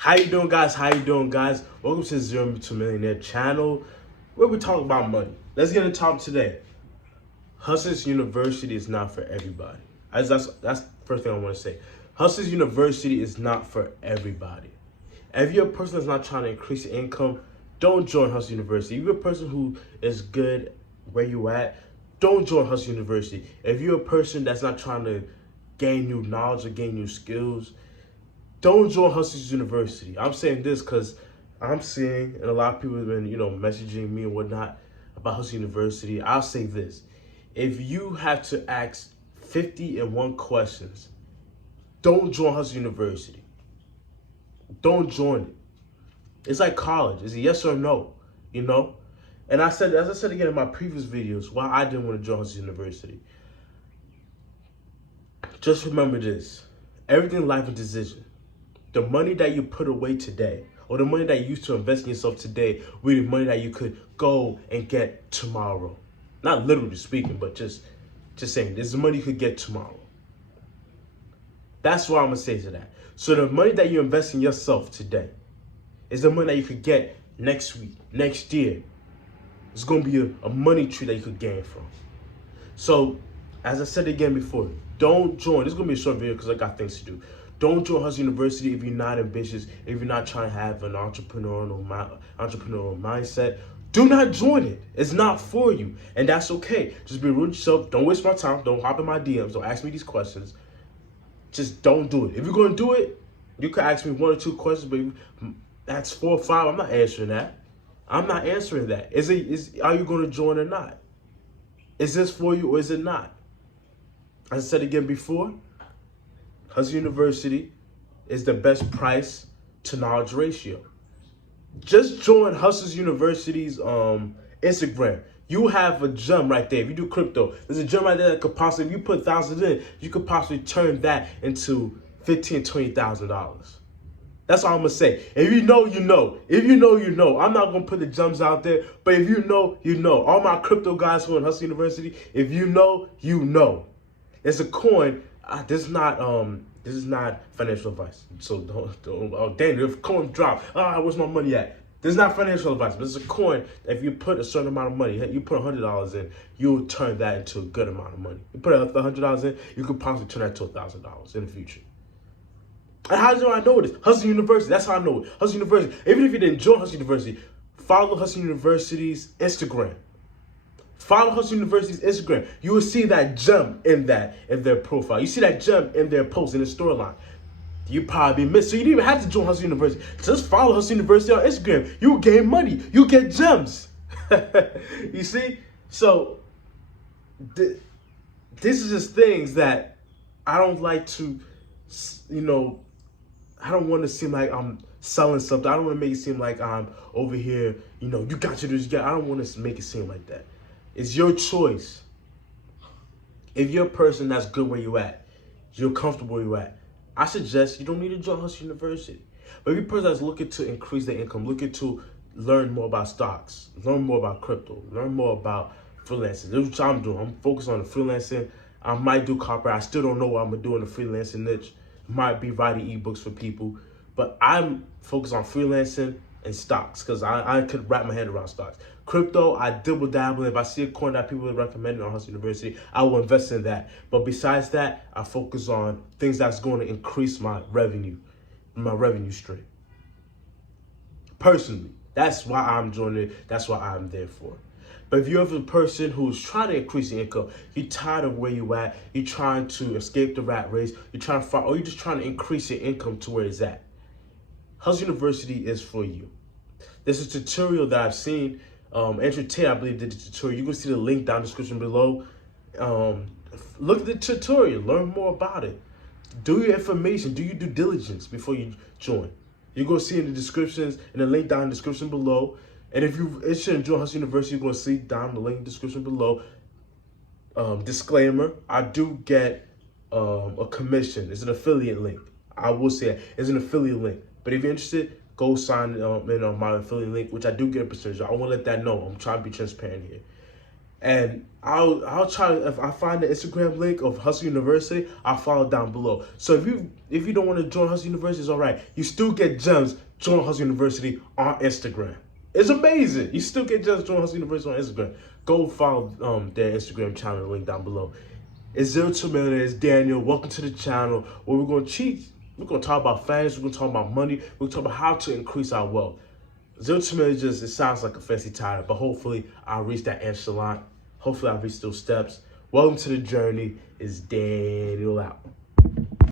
How you doing, guys? How you doing, guys? Welcome to Zero to Millionaire channel, where we talk about money. Let's get into topic today. Hustlers University is not for everybody. That's the first thing I want to say. Hustlers University is not for everybody. If you're a person that's not trying to increase your income, don't join Hustle University. If you're a person who is good where you at, don't join Hustle University. If you're a person that's not trying to gain new knowledge or gain new skills, don't join Hustlers University. I'm saying this because I'm seeing, and a lot of people have been, messaging me and whatnot about Hustlers University. I'll say this. If you have to ask 51 questions, don't join Hustlers University. Don't join it. It's like college. It's a yes or no, And as I said again in my previous videos, why I didn't want to join Hustlers University. Just remember this. Everything in life is a decision. The money that you put away today, or the money that you used to invest in yourself today, will be money that you could go and get tomorrow. Not literally speaking, but just saying, this is the money you could get tomorrow. That's what I'm going to say to that. So the money that you invest in yourself today is the money that you could get next week, next year. It's going to be a money tree that you could gain from. So, as I said again before, don't join. This is going to be a short video because I got things to do. Don't join Hustle University if you're not ambitious, if you're not trying to have an entrepreneurial mindset. Do not join it. It's not for you. And that's okay. Just be real with yourself. Don't waste my time. Don't hop in my DMs. Don't ask me these questions. Just don't do it. If you're going to do it, you can ask me 1 or 2 questions, but that's 4 or 5. I'm not answering that. I'm not answering that. Are you going to join or not? Is this for you or is it not? As I said again before, Hustle University is the best price to knowledge ratio. Just join Hustle University's Instagram. You have a gem right there. If you do crypto, there's a gem right there that could possibly, if you put thousands in, you could possibly turn that into $15,000, $20,000. That's all I'm gonna say. If you know, you know. If you know, you know. I'm not gonna put the gems out there, but if you know, you know. All my crypto guys who are in Hustle University, if you know, you know. It's a coin. This is not financial advice. So don't oh dang, if coin drop, where's my money at? This is not financial advice, but it's a coin that if you put a certain amount of money, you put $100 in, you'll turn that into a good amount of money. You put $100 in, you could possibly turn that to $1,000 in the future. And how do I know this? Hustle University, that's how I know it. Hustle University. Even if you didn't join Hustle University, follow Hustle University's Instagram. Follow Hustle University's Instagram. You will see that gem in their profile. You see that gem in their post, in their storyline. You probably missed. So you didn't even have to join Hustle University. Just follow Hustle University on Instagram. You will gain money. You get gems. You see? So this is just things that I don't like to, I don't want to seem like I'm selling something. I don't want to make it seem like I'm over here, you got to do this. I don't want to make it seem like that. It's your choice. If you're a person that's good where you at, you're comfortable where you at, I suggest you don't need to join Hustle University. But if you're a person that's looking to increase their income, looking to learn more about stocks, learn more about crypto, learn more about freelancing. This is what I'm doing. I'm focused on the freelancing. I might do copyright. I still don't know what I'm going to do in the freelancing niche. Might be writing ebooks for people. But I'm focused on freelancing and stocks because I could wrap my head around stocks. Crypto, I dibble dabble. If I see a coin that people recommend on Hustle University, I will invest in that. But besides that, I focus on things that's going to increase my revenue stream. Personally, that's why I'm joining it. That's why I'm there for. But if you're a person who's trying to increase your income, you're tired of where you at, you're trying to escape the rat race, you're trying to find, or you're just trying to increase your income to where it's at, Hustle University is for you. There's a tutorial that I've seen. Andrew Tate, I believe, did the tutorial. You can see the link down in the description below. Look at the tutorial. Learn more about it. Do your information. Do your due diligence before you join. You're going to see in the descriptions, and the link down in the description below. And if you're interested in joining Hustle University, you're going to see down the link in the description below. Disclaimer, I do get a commission. It's an affiliate link. I will say it. It's an affiliate link. But if you're interested, go sign in on my affiliate link, which I do get a percentage. I want to let that know. I'm trying to be transparent here. And I'll try, if I find the Instagram link of Hustle University, I'll follow down below. So if you don't want to join Hustle University, it's all right. You still get gems. Join Hustle University on Instagram. It's amazing. You still get gems. Join Hustle University on Instagram. Go follow their Instagram channel, link down below. It's 02 Millionaire. It's Daniel. Welcome to the channel where we're gonna cheat. We're gonna talk about finance. We're gonna talk about money. We're gonna talk about how to increase our wealth. 02 Millionaire it sounds like a fancy title, but hopefully I'll reach that echelon. Hopefully I'll reach those steps. Welcome to the journey. It's Daniel out.